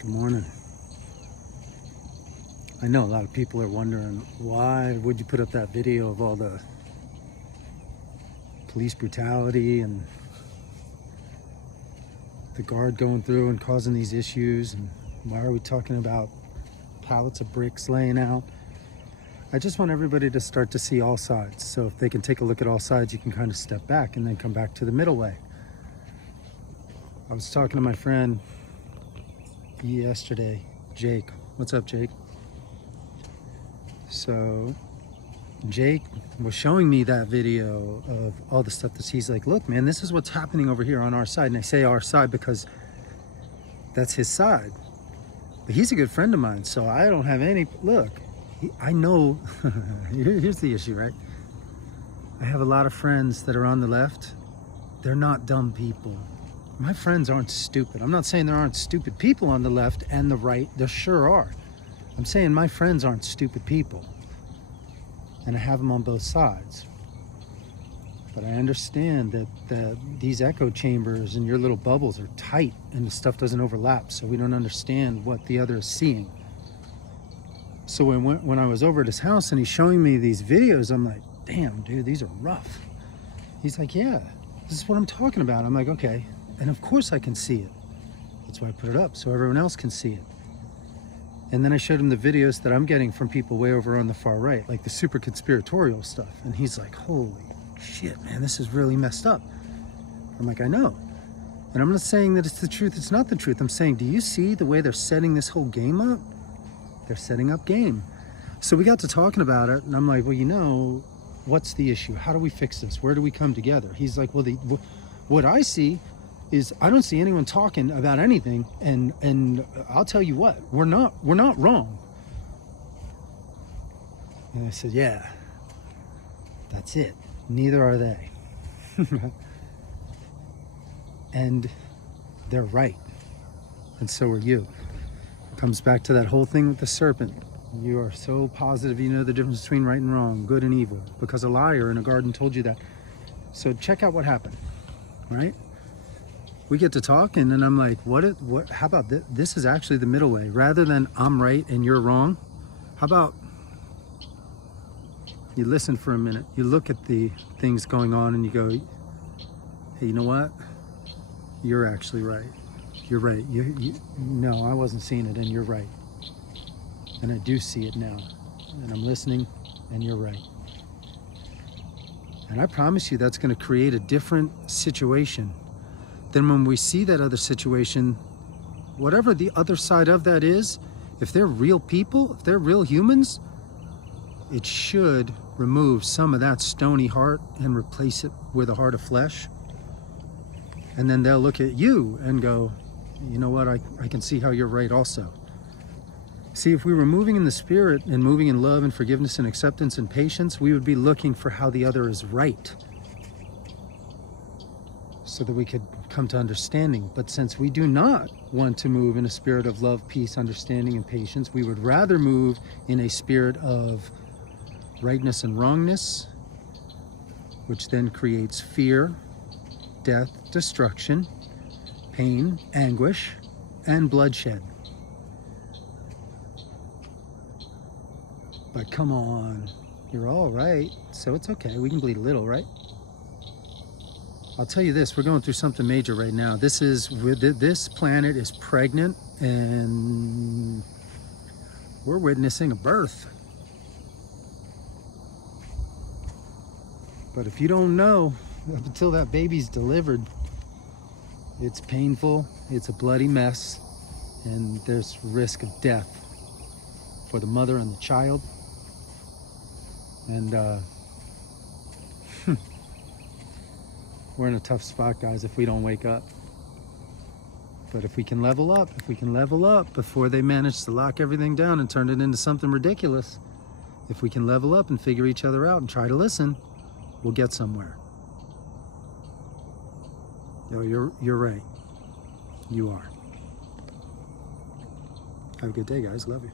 Good morning. I know a lot of people are wondering, why would you put up that video of all the police brutality and the guard going through and causing these issues, and why are we talking about pallets of bricks laying out? I just want everybody to start to see all sides. So if they can take a look at all sides, you can kind of step back and then come back to the middle way. I was talking to my friend yesterday, Jake. What's up, Jake? So Jake was showing me that video of all the stuff that he's like, look, man, this is what's happening over here on our side. And I say our side because that's his side. But he's a good friend of mine, so I don't have any, look, I know, here's the issue, right? I have a lot of friends that are on the left. They're not dumb people. My friends aren't stupid. I'm not saying there aren't stupid people on the left and the right. There sure are. I'm saying my friends aren't stupid people. And I have them on both sides. But I understand that these echo chambers and your little bubbles are tight and the stuff doesn't overlap, so we don't understand what the other is seeing. So when I was over at his house and he's showing me these videos, I'm like, damn, dude, these are rough. He's like, yeah, this is what I'm talking about. I'm like, okay. And of course I can see it. That's why I put it up, so everyone else can see it. And then I showed him the videos that I'm getting from people way over on the far right, like the super conspiratorial stuff. And he's like, holy shit, man, this is really messed up. I'm like, I know. And I'm not saying that it's the truth, it's not the truth. I'm saying, do you see the way they're setting this whole game up? They're setting up game. So we got to talking about it, and I'm like, well, you know, what's the issue? How do we fix this? Where do we come together? He's like, well, what I see is I don't see anyone talking about anything, and I'll tell you what, we're not wrong. And I said, yeah, that's it. Neither are they. And they're right. And so are you. Comes back to that whole thing with the serpent. You are so positive you know the difference between right and wrong, good and evil, because a liar in a garden told you that. So check out what happened, right? We get to talking, and I'm like, how about this? This is actually the middle way. Rather than I'm right and you're wrong, how about you listen for a minute, you look at the things going on and you go, hey, you know what? You're actually right. You're right. No, I wasn't seeing it, and you're right. And I do see it now. And I'm listening, and you're right. And I promise you that's going to create a different situation. Then when we see that other situation, whatever the other side of that is, if they're real people, if they're real humans, it should remove some of that stony heart and replace it with a heart of flesh. And then they'll look at you and go, you know what, I can see how you're right also. See, if we were moving in the spirit and moving in love and forgiveness and acceptance and patience, we would be looking for how the other is right, so that we could come to understanding. But since we do not want to move in a spirit of love, peace, understanding, and patience, we would rather move in a spirit of rightness and wrongness, which then creates fear, death, destruction, pain, anguish, and bloodshed. But come on, you're all right, so it's okay. We can bleed a little, right? I'll tell you this, we're going through something major right now. This planet is pregnant, and we're witnessing a birth. But if you don't know, up until that baby's delivered, it's painful, it's a bloody mess, and there's risk of death for the mother and the child. And we're in a tough spot, guys, if we don't wake up. But if we can level up, before they manage to lock everything down and turn it into something ridiculous, if we can level up and figure each other out and try to listen, we'll get somewhere. Yo, you're right. You are. Have a good day, guys. Love you.